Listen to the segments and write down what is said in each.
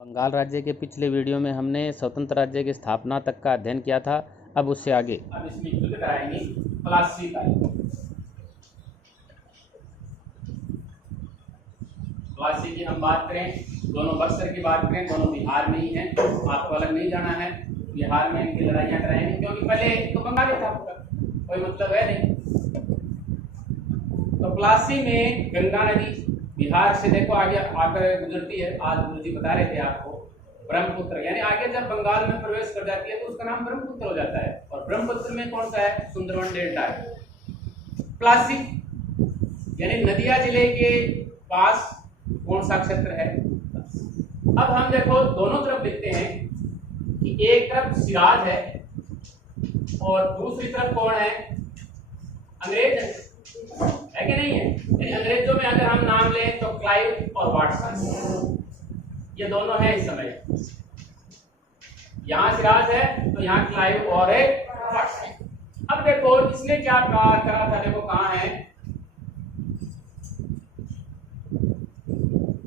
बंगाल राज्य के पिछले वीडियो में हमने स्वतंत्र राज्य की स्थापना तक का अध्ययन किया था। अब उससे आगे अब इसमें युद्ध कराएंगे प्लासी का। प्लासी की हम बात करें, दोनों बक्सर की बात करें, दोनों बिहार में ही हैं। आपको अलग नहीं जाना है, बिहार में इनकी लड़ाइयाँ कराएंगे क्योंकि पहले तो बंगाल था पूरा, कोई मतलब है नहीं। तो प्लासी में गंगा नदी बिहार से देखो आगे आकर गुजरती है। आज गुरु जी बता रहे थे आपको, ब्रह्मपुत्र यानी आगे जब बंगाल में प्रवेश कर जाती है तो उसका नाम ब्रह्मपुत्र हो जाता है। और ब्रह्मपुत्र में कौन सा है? सुंदरवन डेल्टा है। प्लासी यानी नदिया जिले के पास कौन सा क्षेत्र है? अब हम देखो दोनों तरफ देखते हैं कि एक तरफ सिराज है और दूसरी तरफ कौन है? अंग्रेज है कि नहीं है? यानी अंग्रेजों में अगर हम नाम लें तो क्लाइव और वाटसन, ये दोनों हैं इस समय। यहां सिराज है तो यहाँ क्लाइव और एक वाटसन। अब देखो इसने क्या करा था, देखो कहां है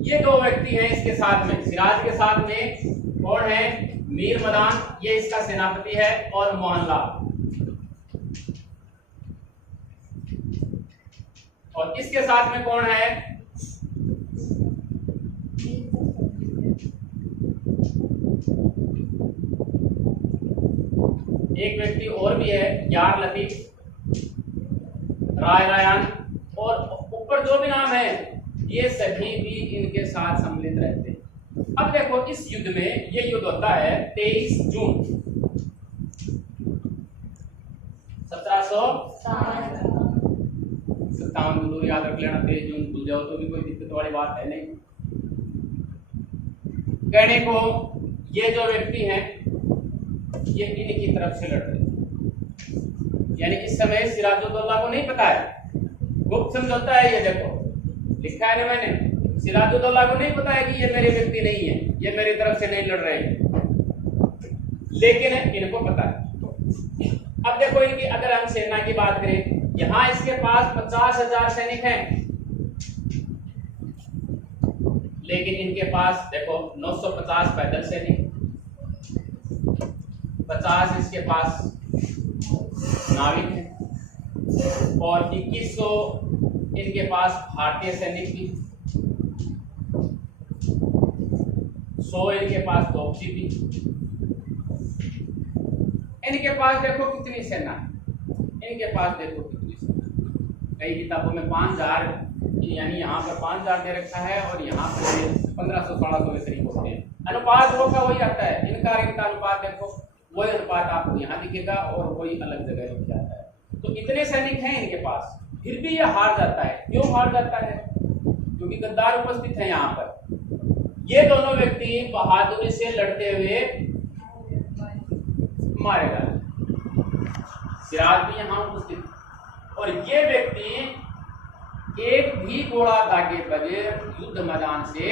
ये दो व्यक्ति हैं इसके साथ में। सिराज के साथ में कौन है? मीर मदान, ये इसका सेनापति है, और मोहनलाल। और इसके साथ में कौन है? एक व्यक्ति और भी है, यार लतीफ, राय रायन, और ऊपर जो भी नाम है ये सभी भी इनके साथ सम्मिलित रहते हैं। अब देखो इस युद्ध में, ये युद्ध होता है 23 जून 1757 को। दूर याद रख लेना, 23 जून भूल जाओ तो भी कोई दिक्कत वाली बात है नहीं। कहने को ये जो व्यक्ति हैं ये इनकी तरफ से लड़ रहे हैं। यानी इस समय सिराजुद्दौला को नहीं पता है, गुप्त समझौता है। ये देखो लिखा है ना मैंने, सिराजुद्दौला को नहीं पता है कि ये मेरे व्यक्ति नहीं है, ये मेरी तरफ से नहीं लड़ रहे हैं, लेकिन इनको पता है। अब देखो इनकी अगर हम सेना की बात करें, यहां इसके पास 50,000 सैनिक हैं, लेकिन इनके पास देखो 950 पैदल सैनिक, 50 इसके पास नाविक है, और 2100 इनके पास भारतीय सैनिक भी, 100 इनके पास तोपची भी। इनके पास देखो कितनी सेना है, इनके पास देखो कितनी सेना। कई किताबों में 5000 यानी यहाँ पर 5000 दे रखा है, और यहाँ पर 1500-1600 के करीब होते हैं। अनुपात वो का वही आता है, इनका अनुपात देखो, वही अनुपात आपको यहाँ दिखेगा और वही अलग जगह लिख जाता है। तो इतने सैनिक हैं इनके पास, फिर भी ये हार जाता है। क्यों हार जाता है? क्योंकि गद्दार उपस्थित है यहाँ पर। ये दोनों व्यक्ति बहादुरी से लड़ते हुए मारे गए, सिराज भी यहाँ उपस्थित, और ये व्यक्ति एक भी घोड़ा दागे बगैर युद्ध मैदान से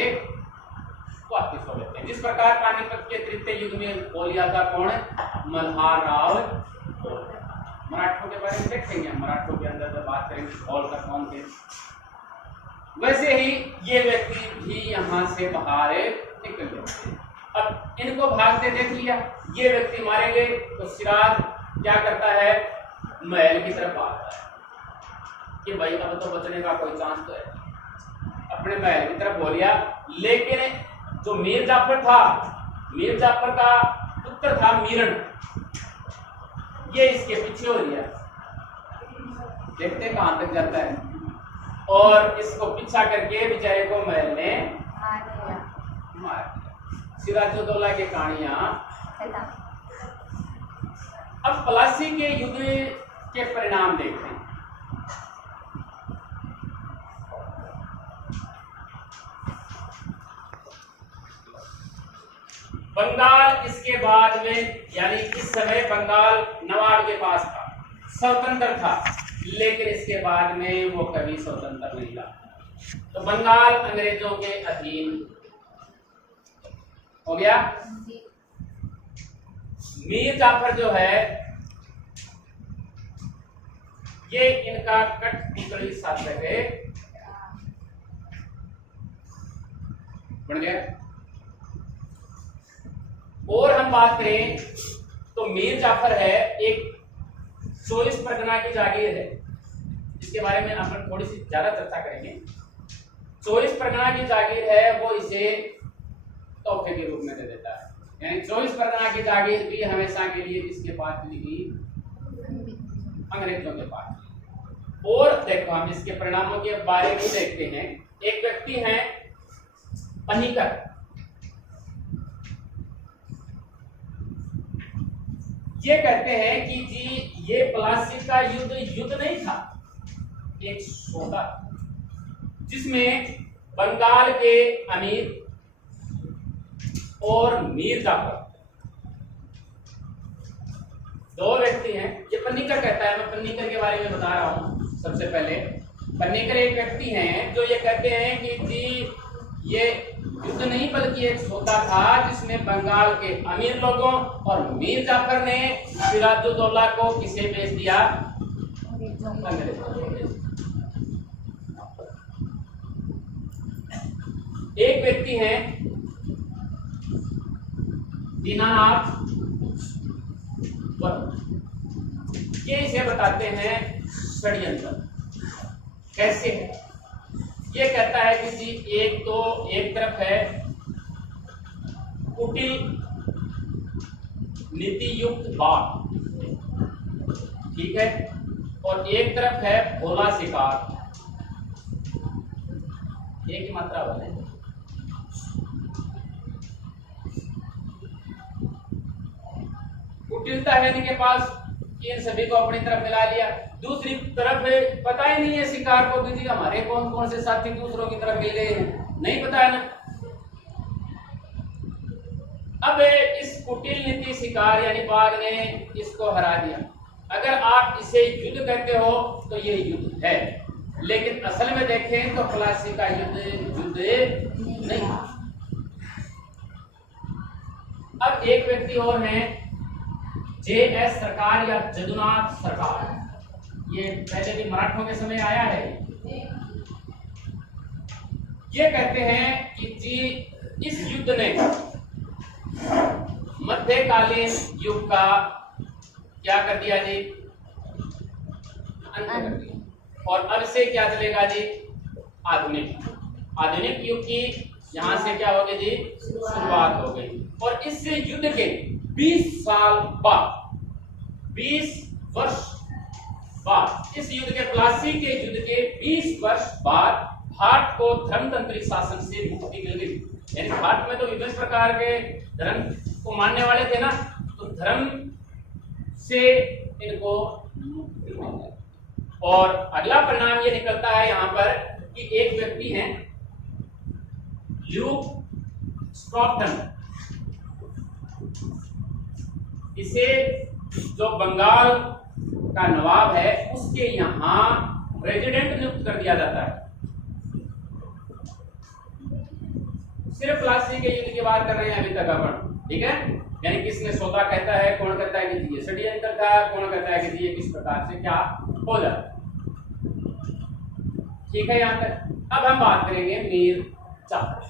वापिस हो लेते हैं। जिस प्रकार पानीपत के तृतीय युद्ध में बोलिया था कौन है? मल्हार राव। मराठों के बारे में देखेंगे, मराठों के अंदर जब बात करेंगे कौल का कौन थे। वैसे ही ये व्यक्ति भी यहाँ से बाहर निकल गए। अब इनको भागते देख लिया, ये व्यक्ति मारे गए, तो सिराज क्या करता है? महल की तरफ आता है कि भाई अब तो बचने का कोई चांस तो है, अपने महल की तरफ बोलिया। लेकिन जो मीर जाफर था, मीर जाफर का पुत्र था मीरन, ये इसके पीछे हो गया। देखते कहां तक जाता है, और इसको पीछा करके बेचारे को महल ने मार दिया। सिराजुद्दौला की कहानियां। अब प्लासी के युद्ध के परिणाम देखते हैं। बंगाल इसके बाद में, यानी इस समय बंगाल नवाब के पास था, स्वतंत्र था, लेकिन इसके बाद में वो कभी स्वतंत्र नहीं था। तो बंगाल अंग्रेजों के अधीन हो गया। मीर जाफर जो है ये इनका कठपुतली शासक है, बन गया। और हम बात करें तो मीर जाफर है एक 24 परगना की जागीर है, इसके बारे में हम थोड़ी सी ज्यादा चर्चा करेंगे। 24 परगना की जागीर है, वो इसे तोहफे के रूप में दे देता है, यानी 24 परगना की जागीर भी हमेशा के लिए किसके पास चली गई? अंग्रेजों के पास। और देखो हम इसके परिणामों के बारे में देखते हैं। एक व्यक्ति है पनिकर, ये कहते हैं कि जी ये प्लासी का युद्ध नहीं था, एक सौदा जिसमें बंगाल के अमीर और मीर जाफर दो व्यक्ति हैं। ये पन्नीकर कहता है, मैं पन्नीकर के बारे में बता रहा हूं। सबसे पहले पन्नीकर एक व्यक्ति हैं जो ये कहते हैं कि जी ये युद्ध नहीं बल्कि एक सौदा था जिसमें बंगाल के अमीर लोगों और मीर जाफर ने सिराजुद्दौला को किसे बेच दिया? एक व्यक्ति हैं दीनानाथ, ये इसे बताते हैं षड्यंत्र। कैसे है? ये कहता है कि जी एक तरफ है कुटिल नीति युक्त बात, ठीक है, और एक तरफ है भोला शिकार। एक ही मात्रा वाले। कुटिलता है इनके पास, इन सभी को अपनी तरफ मिला लिया। दूसरी तरफ पता ही नहीं है शिकार को कि जी हमारे कौन कौन से साथी दूसरों की तरफ मिल गए हैं, नहीं पता है ना। अब इस कुटिल नीति शिकार यानी बाघ ने इसको हरा दिया। अगर आप इसे युद्ध कहते हो तो ये युद्ध है, लेकिन असल में देखें तो प्लासी का युद्ध नहीं। अब एक व्यक्ति और है JS सरकार या जदुनाथ सरकार, ये पहले भी मराठों के समय आया है। ये कहते हैं कि जी इस युद्ध ने मध्यकालीन युग का क्या कर दिया जी? अंत कर दिया। और अब से क्या चलेगा जी? आधुनिक युग की यहां से क्या हो गई जी? शुरुआत हो गई। और इस युद्ध के 20 साल बाद, 20 वर्ष बाद, इस युद्ध के प्लासी के युद्ध के 20 वर्ष बाद भारत को धर्मतंत्री शासन से मुक्ति मिल गई। यानी भारत में तो विभिन्न प्रकार के धर्म को मानने वाले थे ना, तो धर्म से इनको मुक्ति मिल गई। और अगला परिणाम ये निकलता है यहाँ पर कि एक व्यक्ति हैं ल्यूक स्ट्रॉकटन, इसे जो बंगाल का नवाब है उसके यहाँ रेजिडेंट नियुक्त कर दिया जाता है। सिर्फ प्लासी के युद्ध की बात कर रहे हैं अभी तक अपन, ठीक है। यानी किसने सौदा कहता है, कौन कहता है कि ये षड्यंत्र था, कौन कहता है कि ये किस प्रकार से क्या हो जाता है, ठीक है। यहाँ तक अब हम बात करेंगे मीर जाफर।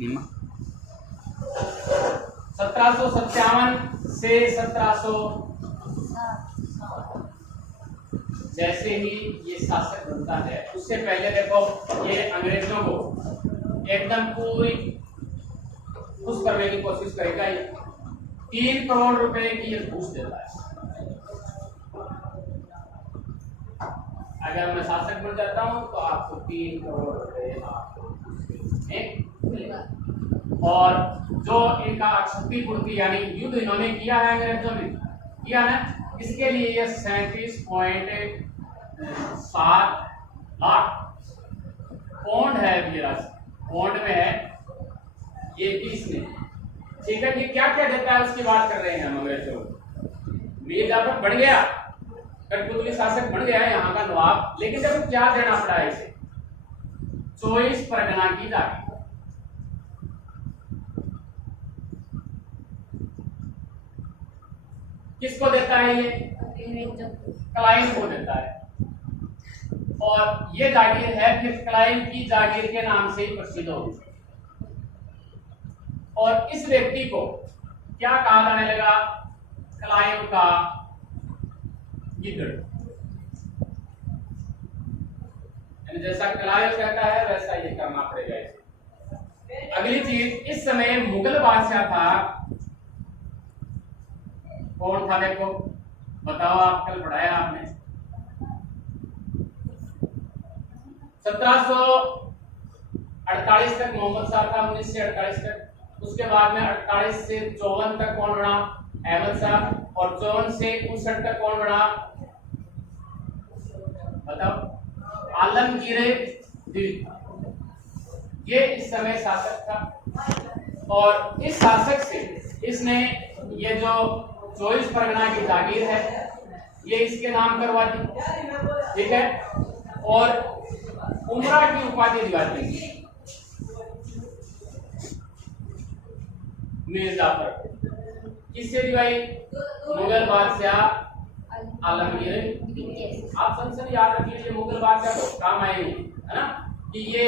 नीमा 1757 से 1700 जैसे ही ये शासक बनता है, उससे पहले देखो ये अंग्रेजों को एकदम पूरी खुश करने की कोशिश करेगा। ये 3 करोड़ रुपए की ये घूस देता है। अगर मैं शासक बन जाता हूं तो आपको 3 करोड़ रुपए मिलेगा। और जो इनका क्षतिपूर्ति यानी युद्ध इन्होंने किया है अंग्रेजों ने किया है, इसके लिए ये 37.7 लाख पौंड है। मेरा पौंड में है ये 20 में, ठीक है। ये क्या क्या देता है उसकी बात कर रहे हैं हम अंग्रेजों। मीर जाफर बन गया, कठपुतली शासक बन गया यहाँ का नवाब, लेकिन देखो क्या देना पड़ा है इसे? 24 परगना की जागीर। किसको देता है ये? क्लाइंट को देता है। और ये जागीर है फिर क्लाइव की जागीर के नाम से ही प्रसिद्ध होगी। और इस व्यक्ति को क्या कहा जाने लगा? क्लाइव का गिद्ध। जैसा क्लाइव कहता है वैसा ये करना पड़ेगा इसे। अगली चीज, इस समय मुगल बादशाह था, कौन था देखो, बताओ, आप कल पढ़ाया आपने। 1748 तक मोहम्मद शाह था, 1948 तक। उसके बाद में 48 से 54 तक कौन बना? अहमद शाह। और 54 से 59 तक कौन बना? बताओ, आलमगीर द्वितीय। ये इस समय शासक था और इस शासक से इसने ये जो 24 परगना की जागीर है ये इसके नाम करवा दी, ठीक है। और उमरा की उपाधि दिवा दी मीर जाफर। किससे दिवाई? मुगल बादशाह आलमगीर। आप संसद याद रख लीजिए, मुगल बादशाह को काम आएंगे, है ना, कि ये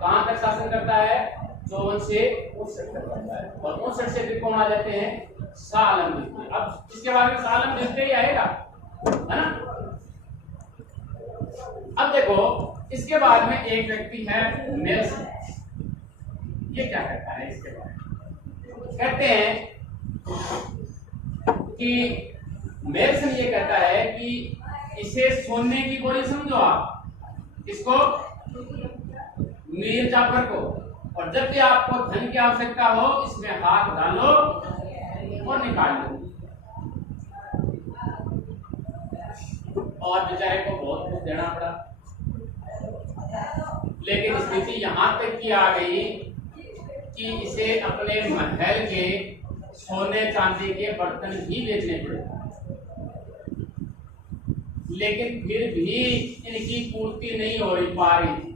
कहां तक शासन करता है? 54 से 59 तक करता है। और 59 से फिर कौन आ जाते हैं? शाह आलम द्वितीय। अब इसके बाद में शाह आलम द्वितीय ही आएगा, है ना। अब देखो, इसके बाद में एक व्यक्ति है मेल्सन। ये क्या कहता है इसके बारे में? कहते हैं कि मेल्सन ये कहता है कि इसे सोने की गोली समझो आप, इसको मीर जाफर को, और जब भी आपको धन की आवश्यकता हो इसमें हाथ डालो और निकाल लो। और बेचारे को बहुत कुछ देना पड़ा, लेकिन स्थिति यहां तक की आ गई कि इसे अपने महल के सोने चांदी के बर्तन ही बेचने पड़े। लेकिन फिर भी इनकी पूर्ति नहीं हो पा रही थी,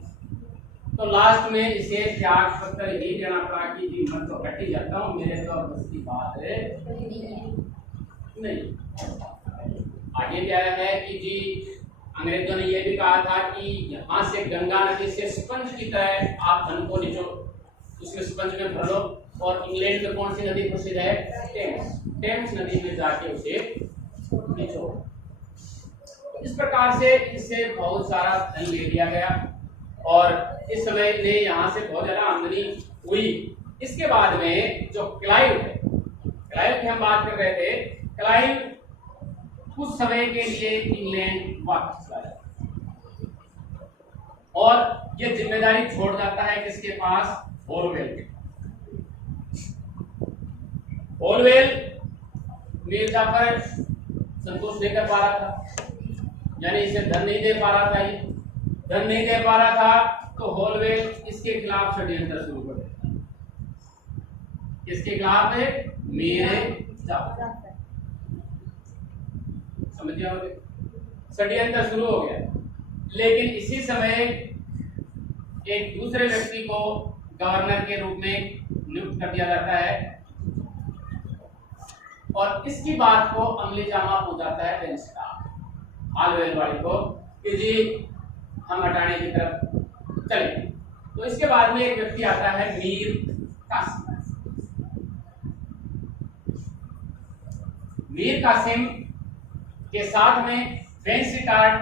तो लास्ट में इसे त्याग पत्र ही देना पड़ा कि जी मैं तो हट ही जाता हूँ, मेरे तो बस की बात है नहीं। आगे क्या है कि जी अंग्रेजों ने यह भी कहा था कि यहाँ से गंगा नदी से स्पंज की तरह आप धन को निचो, उसमें स्पंज में भर लो। और इंग्लैंड में कौन सी नदी प्रसिद्ध है? टेम्स नदी में जाके उसे निचो। इस प्रकार से इससे बहुत सारा धन ले लिया गया और इस समय ने यहाँ से बहुत ज्यादा आमदनी हुई। इसके बाद में जो क्लाइव है, क्लाइव की हम बात कर रहे थे, क्लाइव कुछ समय के लिए इंग्लैंड वापस चला जाता और ये जिम्मेदारी छोड़ जाता है किसके पास? होलवेल के। होलवेल मीर जाफर संतोष नहीं कर पा रहा था, यानी इसे धन नहीं दे पा रहा था, ये धन नहीं दे पा रहा था, तो होलवेल इसके खिलाफ षड्यंत्र शुरू कर दिया। किसके खिलाफ है? मीर जाफर। समझ गया? षड्यंत्र शुरू हो गया। लेकिन इसी समय एक दूसरे व्यक्ति को गवर्नर के रूप में नियुक्त कर दिया जाता है और इसकी बात को अमलीजामा हो जाता है हालवेलवाड़ी को कि जी हम हटाने की तरफ चले। तो इसके बाद में एक व्यक्ति आता है मीर कासिम। मीर कासिम के साथ में वेंसिटार्ट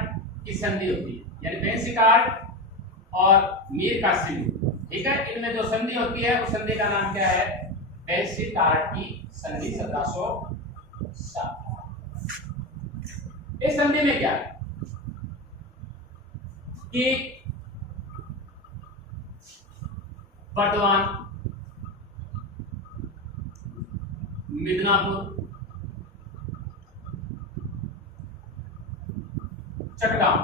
की संधि होती है, यानी वेंसिटार्ट और मीर कासिम, ठीक है, इनमें जो संधि होती है उस संधि का नाम क्या है? वेंसिटार्ट की संधि 1707। इस संधि में क्या है कि बर्दवान, मिदनापुर, चटगांव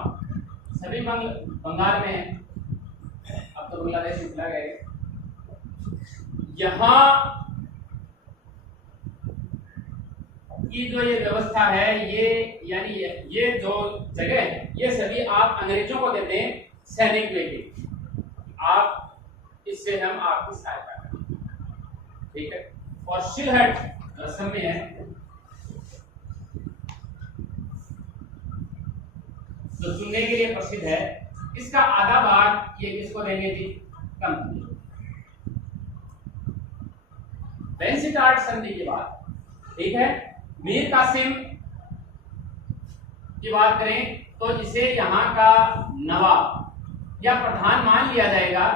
सभी बंगाल में है, अब तो बांग्लादेश निकला गया। यहां की जो ये व्यवस्था है, ये यानी ये जो जगह है, ये सभी आप अंग्रेजों को देते हैं सैनिक वे के, आप इससे हम आपकी सहायता करें, ठीक है। और शिलहट रसम में है, जो सुनने के लिए प्रसिद्ध है, इसका आधा भाग ये किसको देंगे जी? कंपनी। वेंसिटार्ट संधि की बात, ठीक है। मीर कासिम की बात करें तो इसे यहाँ का नवाब या प्रधान मान लिया जाएगा,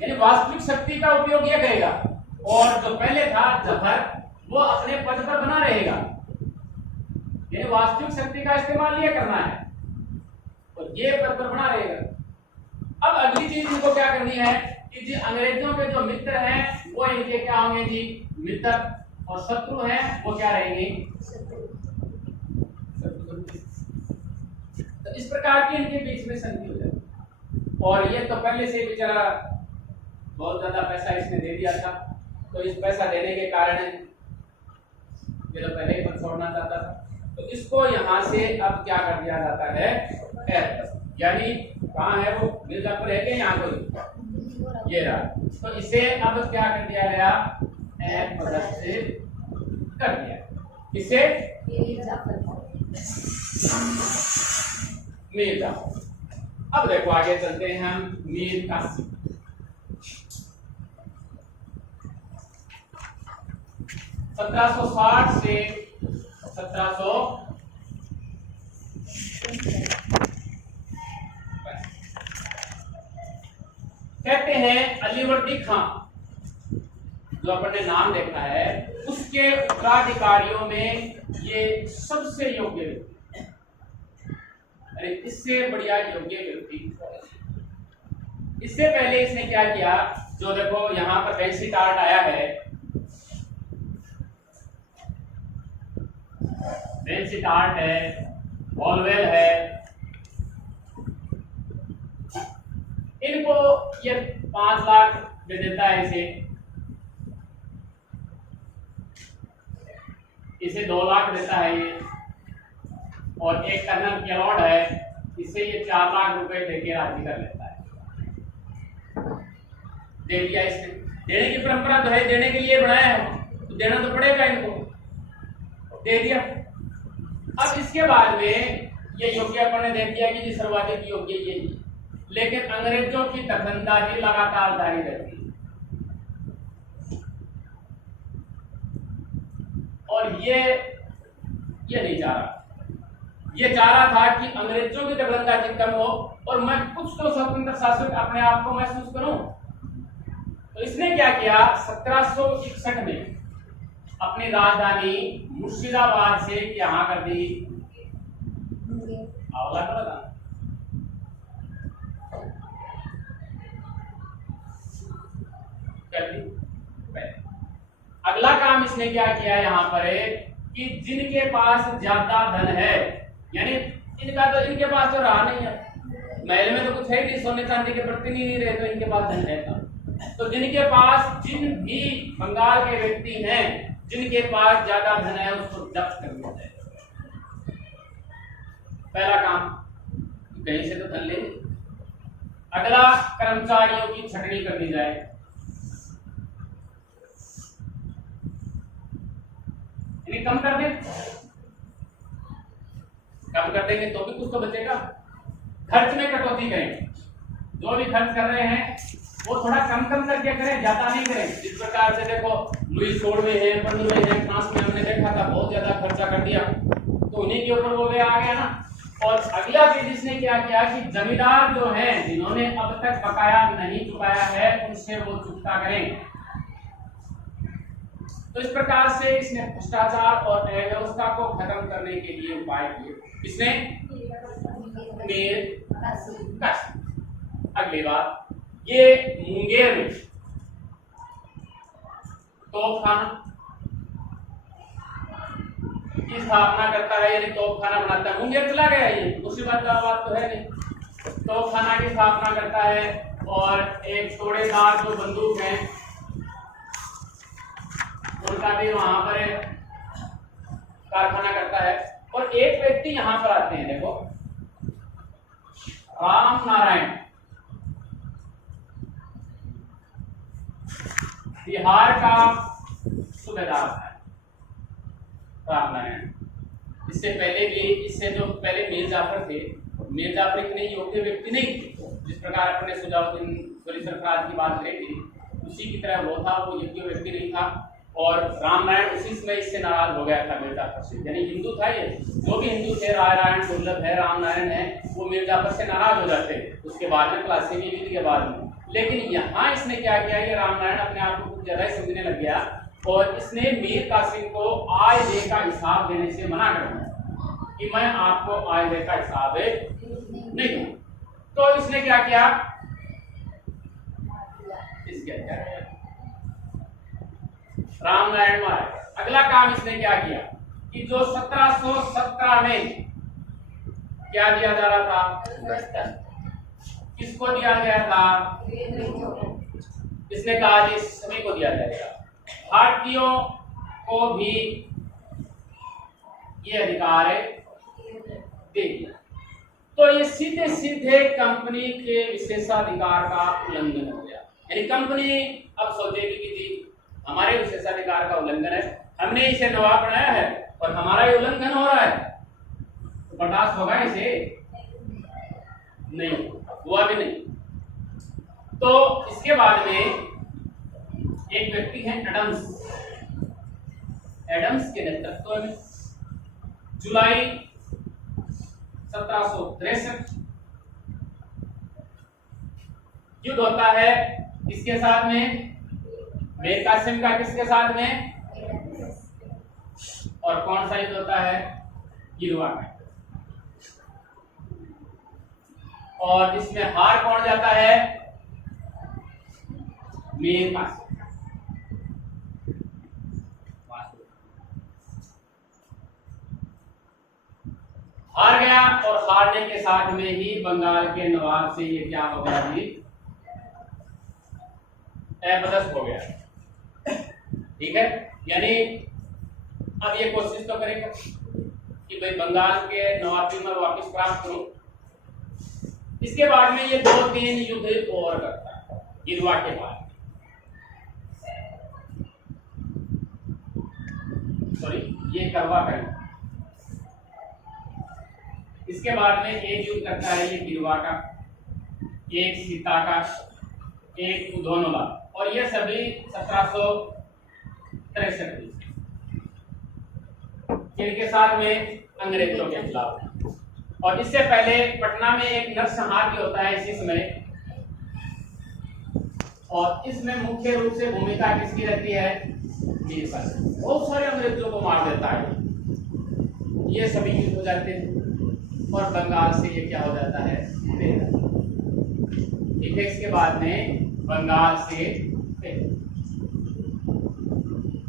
यानी वास्तविक शक्ति का उपयोग ये करेगा, और जो पहले था जफर वो अपने पद पर बना रहेगा, यानी वास्तविक शक्ति का इस्तेमाल ये करना है और ये पद पर बना रहेगा। अब अगली चीज इनको क्या करनी है कि जी अंग्रेजों के जो मित्र हैं वो इनके क्या होंगे जी? मित्र, और शत्रु हैं वो क्या रहेंगे? तो इस प्रकार की इनके बीच में संधि हो जाती। और ये तो पहले से बेचारा बहुत ज्यादा पैसा इसने दे दिया था, तो इस पैसा देने के कारण ये तो पहले ही पद छोड़ना चाहता था, तो इसको यहाँ से अब क्या कर दिया जाता है? यानी कहाँ है वो? मिर्जापुर है क्या यहाँ कोई? ये रहा। तो इसे अब क्या कर दिया गया? से कर दिया इसे मीर जाफर। अब देखो आगे चलते हैं हम मीर कासिम। 1760 से 1700 कहते हैं अलीवर्दी खां, जो अपन ने नाम देखा है, उसके उत्तराधिकारियों में ये सबसे योग्य व्यक्ति, अरे इससे बढ़िया योग्य व्यक्ति। इससे पहले इसने क्या किया? जो देखो यहाँ पर वेंसिटार्ट आया है, वेंसिटार्ट है, बॉलवेल है, इनको ये 5 लाख दे देता है, इसे 2 लाख देता है ये, और एक कर्नल कैलॉड है, इसे ये 4 लाख रुपए देके राजी कर लेता है। दे दिया इसने। देने की परंपरा तो है, देने के लिए बनाया है तो देना तो पड़ेगा इनको, दे दिया। अब इसके बाद में ये योग्यपन ने देख दिया कि सर्वाधिक योग्य ये ही, लेकिन अंग्रेजों की दखलंदाजी लगातार जारी रहती है, और ये नहीं चाह रहा। ये चाह रहा था कि अंग्रेजों की दखलंदाजी कम हो और मैं कुछ तो स्वतंत्र शासक अपने आप को महसूस करूं। तो इसने क्या किया? 1761 में अपनी राजधानी मुर्शिदाबाद से यहाँ कर दी आंवला का बता कर दी। अगला काम इसने क्या किया यहाँ पर है कि जिनके पास ज्यादा धन है, यानी इनके पास तो रहा नहीं है, महल में तो कुछ है नहीं, सोने चांदी के बर्तन ही नहीं रहे, तो इनके पास धन रहता। तो जिनके पास, जिन भी बंगाल के व्यक्ति हैं जिनके पास ज्यादा धन है, उसको जब्त कर दिया जाए। पहला काम, कहीं से तो धन ले। अगला, कर्मचारियों की छटनी कर दी जाए। इन्हें कम कर दें, कम कर देंगे तो भी कुछ तो बचेगा। खर्च में कटौती करें, जो भी खर्च कर रहे हैं वो थोड़ा कम करके करें, ज्यादा नहीं करें। जिस प्रकार से देखो लुईस 16वें हैं, 15वें हैं, फ्रांस में हमने देखा था बहुत ज्यादा खर्चा कर दिया, तो उन्हीं के ऊपर वो वे आ गया ना। और अगला चीज इसने क्या किया कि जमींदार जो हैं जिन्होंने अब तक बकाया नहीं चुकाया है, उनसे वो चुकता करें। तो इस प्रकार से इसने भ्रष्टाचार और अव्यवस्था को खत्म करने के लिए उपाय किए। इसने मीर कासिम। अगली बात, ये मुंगेर में तोपखाना की स्थापना करता है, यानी तोपखाना बनाता है। मुंगेर चला गया, ये दूसरी बात तो है नहीं। तोपखाना की स्थापना करता है, और एक तोड़ेदार जो बंदूक है उनका भी वहां पर कारखाना करता है। और एक व्यक्ति यहां पर आते हैं, देखो राम नारायण, बिहार का सूबेदार है राम नारायण। इससे पहले भी, इससे जो पहले मीर जाफर थे मीर जाफर इतने योग्य व्यक्ति नहीं थे। जिस प्रकार अपने सुजाउद्दीन खिलजी सरफराज की बात करी थी, उसी की तरह वो था, वो योग्य व्यक्ति नहीं था। और रामनारायण उसी समय इससे नाराज हो गया था मीर जाफर से। यानी हिंदू था ये, जो भी हिंदू थे, रायनारायण, दुर्लभ है, रामनारायण है, वो मीर जाफर से नाराज हो जाते उसके बाद में, क्लासी के बाद में। लेकिन यहाँ इसने क्या किया, ये रामनारायण अपने आप को कुछ ज्यादा ही समझने लग गया और इसने मीर कासिम को आय व्यय का हिसाब देने से मना कर दिया कि मैं आपको आय व्यय का हिसाब नहीं दूं। तो इसने क्या किया, इसके क्या किया, रामनारायण मारा। अगला काम इसने क्या किया कि जो 1717 में क्या दिया जा रहा था, किसको दिया गया था, इसने कहा जी सभी को दिया जाएगा, भारतीयों को भी ये अधिकार है दे दिया। तो ये सीधे सीधे कंपनी के विशेषाधिकार का उल्लंघन हो गया। यानी कंपनी अब सोचेगी कि जी हमारे विशेषाधिकार का उल्लंघन है, हमने इसे नवाब बनाया है और हमारा ये उल्लंघन हो रहा है, तो बर्दाश्त होगा इसे? नहीं, हुआ भी नहीं। तो इसके बाद में एक व्यक्ति है एडम्स। एडम्स के नेतृत्व में जुलाई 1763 युद्ध होता है। किसके साथ में? मीर कासिम का किसके साथ में? और कौन सा युद्ध होता है? गिरवा का। और इसमें हार कौन जाता है? मीर कासिम। हार गया और हारने के साथ में ही बंगाल के नवाब से ये क्या हो गया जी, अपदस्थ हो गया। ठीक है, यानी अब ये कोशिश तो करेगा कि भाई बंगाल के नवाबी में वापस प्राप्त करूं। इसके बाद में ये 2-3 युद्ध और करता है गिरवा के बाद, सॉरी ये करवा करें। इसके बाद में एक युद्ध करता है ये गिरवा का, एक सीता का, एक उधोनोला, और ये सभी 1763 के साथ में अंग्रेजों के खिलाफ। और इससे पहले पटना में एक नरसंहार भी होता है इसी समय, और इसमें मुख्य रूप से भूमिका किसकी रहती है? मीर कासिम। बहुत सारे अंग्रेजों को मार देता है। ये सभी युद्ध हो जाते हैं और बंगाल से ये क्या हो जाता है? ठीक है, इसके बाद में बंगाल से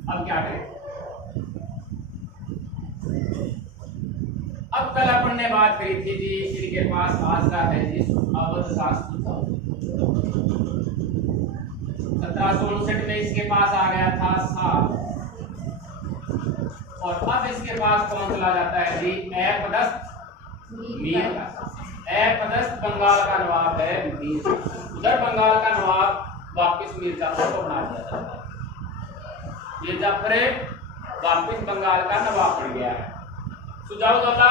अब क्या करें? अब कल अपन ने बात करी थी जी, इनके पास आसरा है जी अवध शास्त्र था। 1759 में इसके पास आ गया था साल, और अब इसके पास कौन चला जाता है जी? अपदस्थ मीर कासिम। अपदस्थ बंगाल का नवाब है मीर। उधर बंगाल का नवाब वापिस मीर जाफर को बना दिया जाता है। मीर जाफर वापिस बंगाल का नवाब बन गया है। सुजाउद्दौला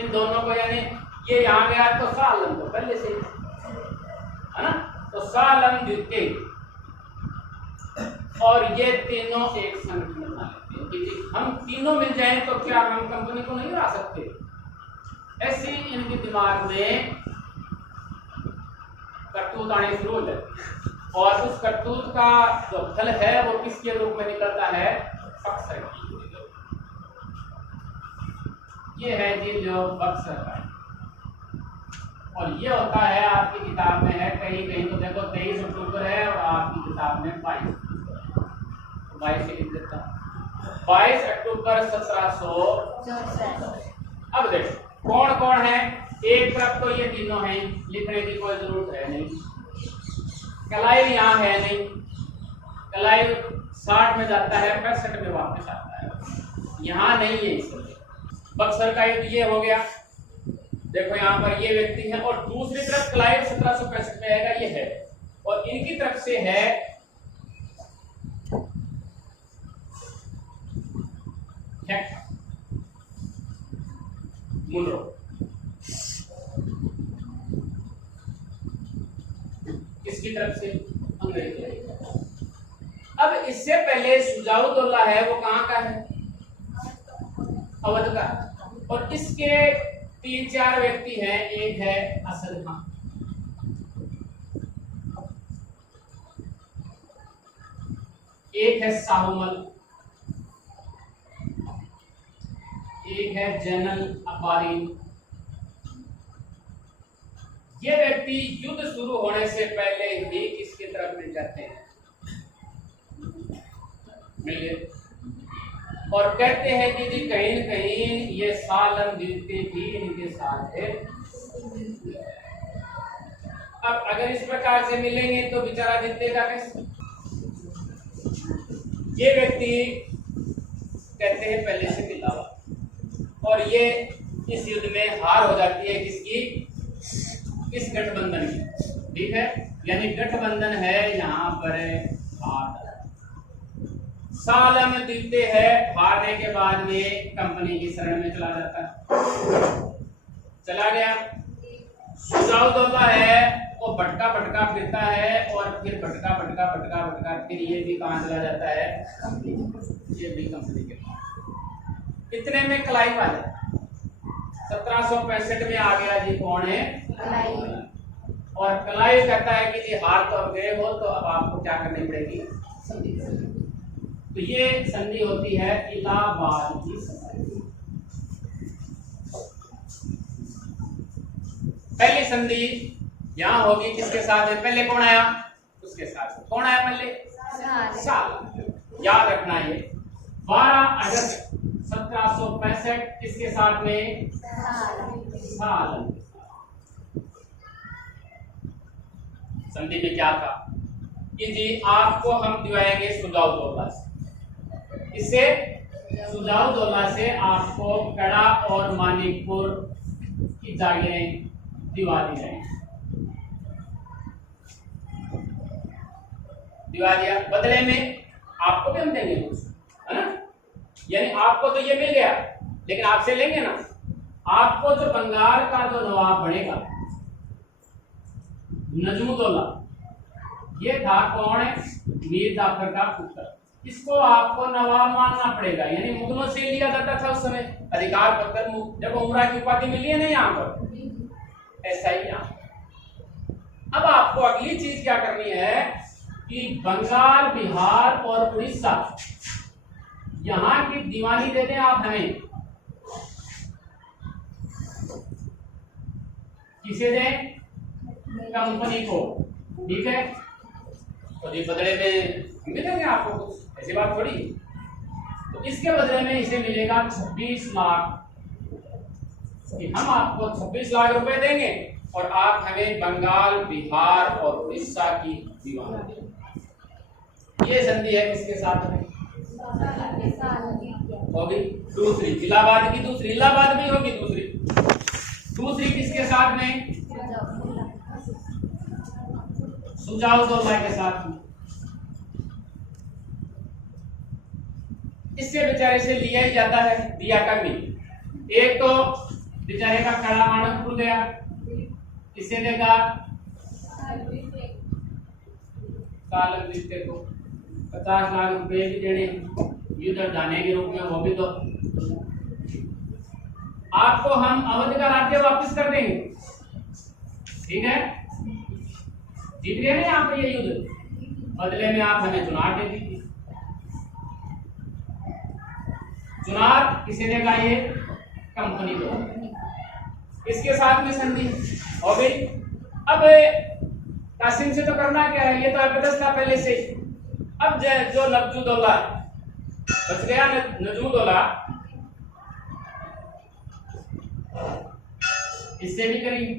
इन दोनों को, यानी ये यहाँ गया तो शाह आलम को पहले से, है ना, तो शाह आलम द्वितीय और ये तीनों एक संगठन बना लेते हैं कि हम तीनों मिल जाएं तो क्या हम कंपनी को नहीं हरा सकते? ऐसी इनके दिमाग में करतूत आने शुरू हो जाती, और उस करतूत का जो फल है वो किसके रूप में निकलता है? बक्सर की। ये है जी जो बक्सर का, और ये होता है आपकी किताब में है, कहीं कहीं तो देखो 23 अक्टूबर है और आपकी किताब में 22 से लिख देता हूं 22 अक्टूबर 1764। अब देखो कौन कौन है। एक तरफ तो ये तीनों हैं, लिखने की कोई जरूरत है नहीं। कलाइव यहाँ है नहीं, कलाइव 60 में जाता है, 65 में वापस आता है, यहाँ नहीं है इसलिए। बक्सर का युद्ध ये हो गया, देखो यहाँ पर ये व्यक्ति है, और दूसरी तरफ क्लाइव 1765 में आएगा, ये है, और इनकी तरफ से है मुनरो। किसकी तरफ से? अंग्रेज की तरफ। अब इससे पहले शुजाउद्दौला है वो कहाँ का है? अवध का। और इसके 3-4 व्यक्ति हैं। एक है असद खान, एक है शाहुमल, एक है जैनल अब्बारी। ये व्यक्ति युद्ध शुरू होने से पहले ही किसकी तरफ मिल जाते हैं? मिल गए और कहते हैं कि जी कहीं न कहीं ये सालम जीतते भी इनके साथ है। अब अगर इस प्रकार से मिलेंगे तो बेचारा जीतेगा कैसे? ये व्यक्ति कहते हैं पहले से मिला हुआ, और ये इस युद्ध में हार हो जाती है किसकी? इस गठबंधन की। ठीक है, यानी गठबंधन है यहाँ पर हार। सालम जीतते हैं, हारने के बाद में कंपनी की शरण में चला जाता है। चला गया। शुजाउद्दौला है वो भटका भटका फिरता है, और फिर भटका भटका भटका भटका फिर ये भी कहाँ चला जाता है? ये भी कंपनी के पास। इतने में क्लाइव आ जाता है। 1765 में आ गया जी। कौन है? और क्लाइव कहता है कि जी हार तो अब गए हो, तो अब आपको क्या करनी पड़ेगी? संधि। तो ये संधि होती है इलाहाबाद की संधि। पहली संधि यहाँ होगी किसके साथ है? पहले कौन आया? उसके साथ। कौन आया पहले? साल। याद रखना ये 12 अगस्त 1765 किसके साथ में? साल। संधि में क्या था कि जी आपको हम दिवाएंगे शुजाउद्दौला से। इससे शुजाउद्दौला से आपको कड़ा और मानिकपुर की जागीरें दिवा दी जाएंगी। दिवा दिया, बदले में आपको भी हम देंगे कुछ, है ना? यानी आपको तो ये मिल गया, लेकिन आपसे लेंगे ना। आपको जो बंगाल का जो नवाब बनेगा नजमुद्दौला, ये था कौन है? मीर जाफर का पुत्र। इसको आपको नवाब मानना पड़ेगा। यानी मुगलों से लिया जाता था उस समय अधिकार पत्र, जब उमरा की उपाधि मिली है ना यहाँ पर, ऐसा ही यहाँ। अब आपको अगली चीज क्या करनी है कि बंगाल, बिहार और उड़ीसा यहाँ की दीवानी दे दें आप हमें। किसे दें? कंपनी को। ठीक है, तो जी बदले में मिलेंगे आपको कुछ, ऐसी बात थोड़ी। तो इसके बदले में इसे मिलेगा 26 लाख, कि हम आपको 26 लाख रुपए देंगे और आप हमें बंगाल, बिहार और उड़ीसा की दीवानी देंगे। ये संधि है किसके साथ में? होगी दूसरी, इलाहाबाद की दूसरी। इलाहाबाद भी होगी दूसरी। दूसरी किसके साथ में? शुजाउद्दौला के साथ में। इससे बेचारे से लिया ही जाता है, दिया का मिल। एक तो बेचारे का कड़ा मानकपुर गया, इसे देगा सालन रिश्ते को 50 लाख रुपए भी देने युद्ध जाने के रूप में, वो भी तो आपको हम अवध का राज्य वापस कर देंगे। ठीक है, जीत गए ना आप ये युद्ध, बदले में आप हमें चुनाव दे दीजिए। चुनाव किसे देगा? ये कंपनी को। इसके साथ में संधि हो गई। अब कासिम से तो करना क्या है? ये तो अबदस था पहले से। अब जो नजमुद्दौला बच गया, नजमुद्दौला, इससे भी करेंगे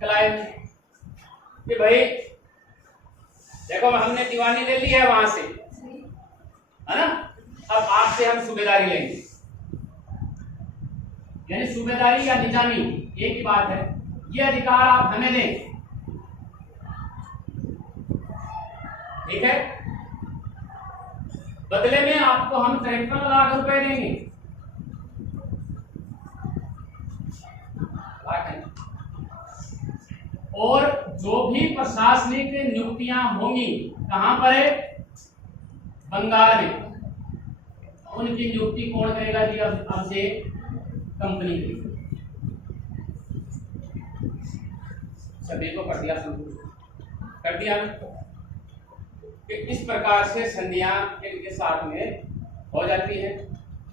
क्लाइव कि भाई देखो हमने दीवानी ले ली है वहां से, है ना? अब आपसे हम सूबेदारी लेंगे। यानी सूबेदारी या निजामी एक ही बात है। ये अधिकार आप हमें दें। ठीक है, बदले में आपको हम 53 लाख रुपए देंगे। और जो भी प्रशासनिक नियुक्तियां होंगी कहां पर है, बंगाल में, उनकी नियुक्ति कौन करेगा जी, अब से कंपनी करेगी। सभी को कर दिया, कर दिया। इस प्रकार से संधियां इनके साथ में हो जाती है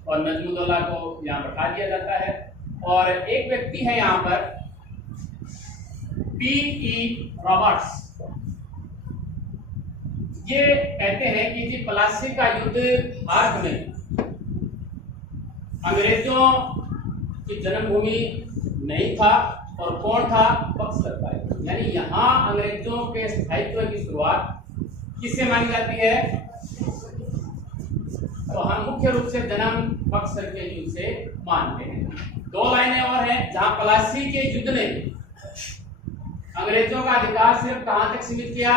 और नजमुद्दौला को यहाँ बैठा दिया जाता है। और एक व्यक्ति है यहाँ पर P.E. रॉबर्ट्स, ये कहते हैं कि जी प्लासी का युद्ध भारत में अंग्रेजों की जन्मभूमि नहीं था, और कौन था, बक्सर का। यानी यहाँ अंग्रेजों के स्थायित्व की शुरुआत किससे मानी जाती है, तो हम मुख्य रूप से जन्म बक्सर के युद्ध से मानते हैं। दो लाइनें और हैं जहां प्लासी के युद्ध ने अंग्रेजों का अधिकार सिर्फ कहां तक सीमित किया,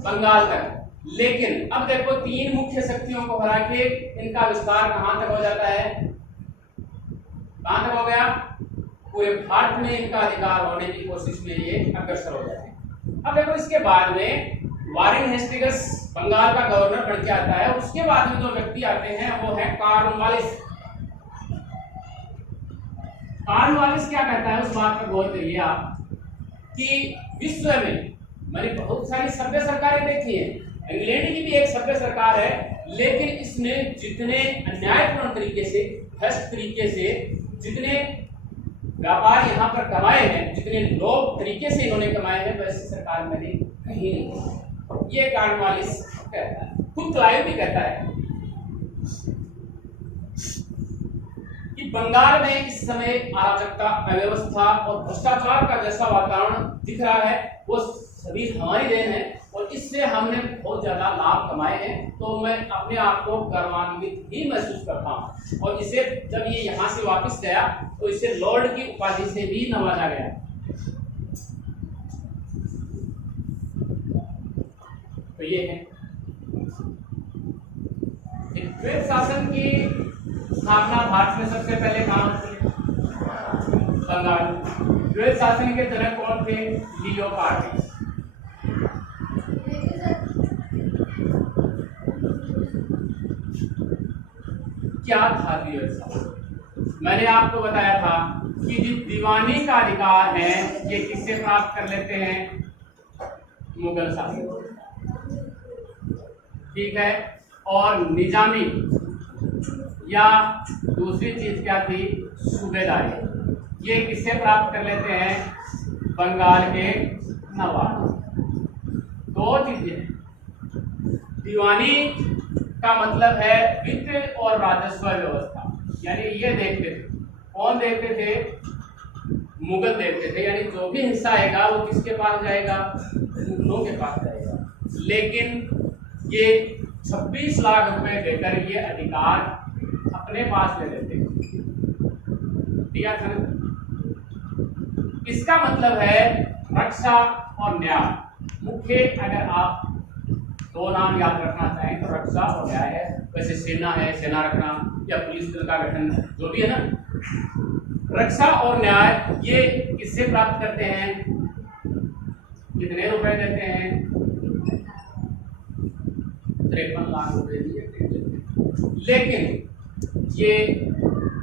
बंगाल तक। लेकिन अब देखो, तीन मुख्य शक्तियों को हरा के इनका विस्तार कहां तक हो जाता है, कहां तक हो गया, पूरे भारत में इनका अधिकार होने की कोशिश में ये अग्रसर हो जाते हैं। अब देखो, इसके बाद में वारेन हेस्टिंग्स बंगाल का गवर्नर बन के आता है। उसके बाद में जो व्यक्ति आते हैं वो है कॉर्नवालिस। कॉर्नवालिस क्या कहता है, उस बात पर गौर करिए आप कि विश्व में मैंने बहुत सारी सभ्य सरकारें देखी हैं, इंग्लैंड की भी एक सभ्य सरकार है, लेकिन इसने जितने अन्यायपूर्ण तरीके से, भ्रष्ट तरीके से जितने व्यापार यहाँ पर कमाए हैं, जितने लोग तरीके से इन्होंने कमाए हैं, वैसी सरकार मैंने कहीं नहीं देखी। ये कॉर्नवालिस कहता है, खुद क्लाइव भी कहता है कि बंगाल में इस समय अराजकता, अव्यवस्था और भ्रष्टाचार का जैसा वातावरण दिख रहा है, वो सभी हमारी देन है और इससे हमने बहुत ज्यादा लाभ कमाए हैं। तो मैं अपने आप को गर्वान्वित ही महसूस करता हूँ। और इसे जब ये यहाँ से वापस गया तो इसे लॉर्ड की उपाधि से भी नवाजा गया। तो ये है द्वैत शासन की स्थापना भारत में सबसे पहले कहाँ हुई, बंगाल। द्वैत शासन के जनक कौन थे, लियोपार्ड। क्या था द्वैत शासन? मैंने आपको बताया था कि जो दीवानी का अधिकार है ये किससे प्राप्त कर लेते हैं, मुगल शासक, ठीक है। और निजामी या दूसरी चीज क्या थी, सूबेदारी, ये किससे प्राप्त कर लेते हैं, बंगाल के नवाब। दो चीजें, दीवानी का मतलब है वित्त और राजस्व व्यवस्था, यानी ये देखते थे, कौन देखते थे, मुगल देखते थे। यानी जो भी हिस्सा आएगा वो किसके पास जाएगा, मुगलों के पास जाएगा। लेकिन ये 26 लाख रुपए देकर ये अधिकार अपने पास ले लेते, दिया था ना। इसका मतलब है रक्षा और न्याय। मुख्य अगर आप दो नाम याद रखना चाहें तो रक्षा और न्याय है। वैसे सेना है, सेना रखना, या पुलिस दल का गठन, जो भी है ना। रक्षा और न्याय ये किससे प्राप्त करते हैं, कितने रुपए देते हैं, 53 लाख रुपए दिए। लेकिन ये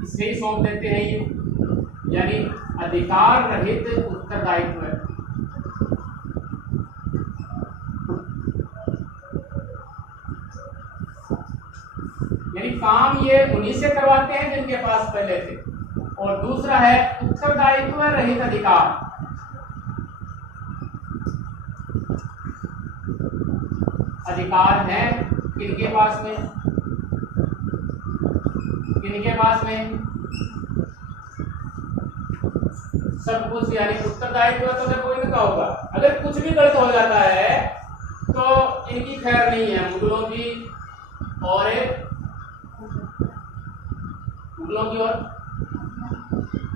इससे ही सौंप देते हैं ये, यानी अधिकार रहित उत्तरदायित्व है। यानी काम ये उन्हीं से करवाते हैं जिनके पास पहले थे। और दूसरा है उत्तरदायित्व रहित अधिकार। अधिकार है किनके पास में, किनके पास में, सब कुछ। यानी उत्तरदायित्व तो देखो इनका होगा, अगर कुछ भी गलत हो जाता है तो इनकी खैर नहीं है, मुगलों की और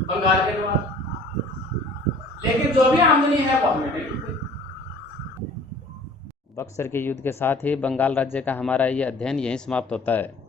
बंगाल के बाद। लेकिन जो भी आमदनी है वो हमें नहीं। बक्सर के युद्ध के साथ ही बंगाल राज्य का हमारा ये अध्ययन यहीं समाप्त होता है।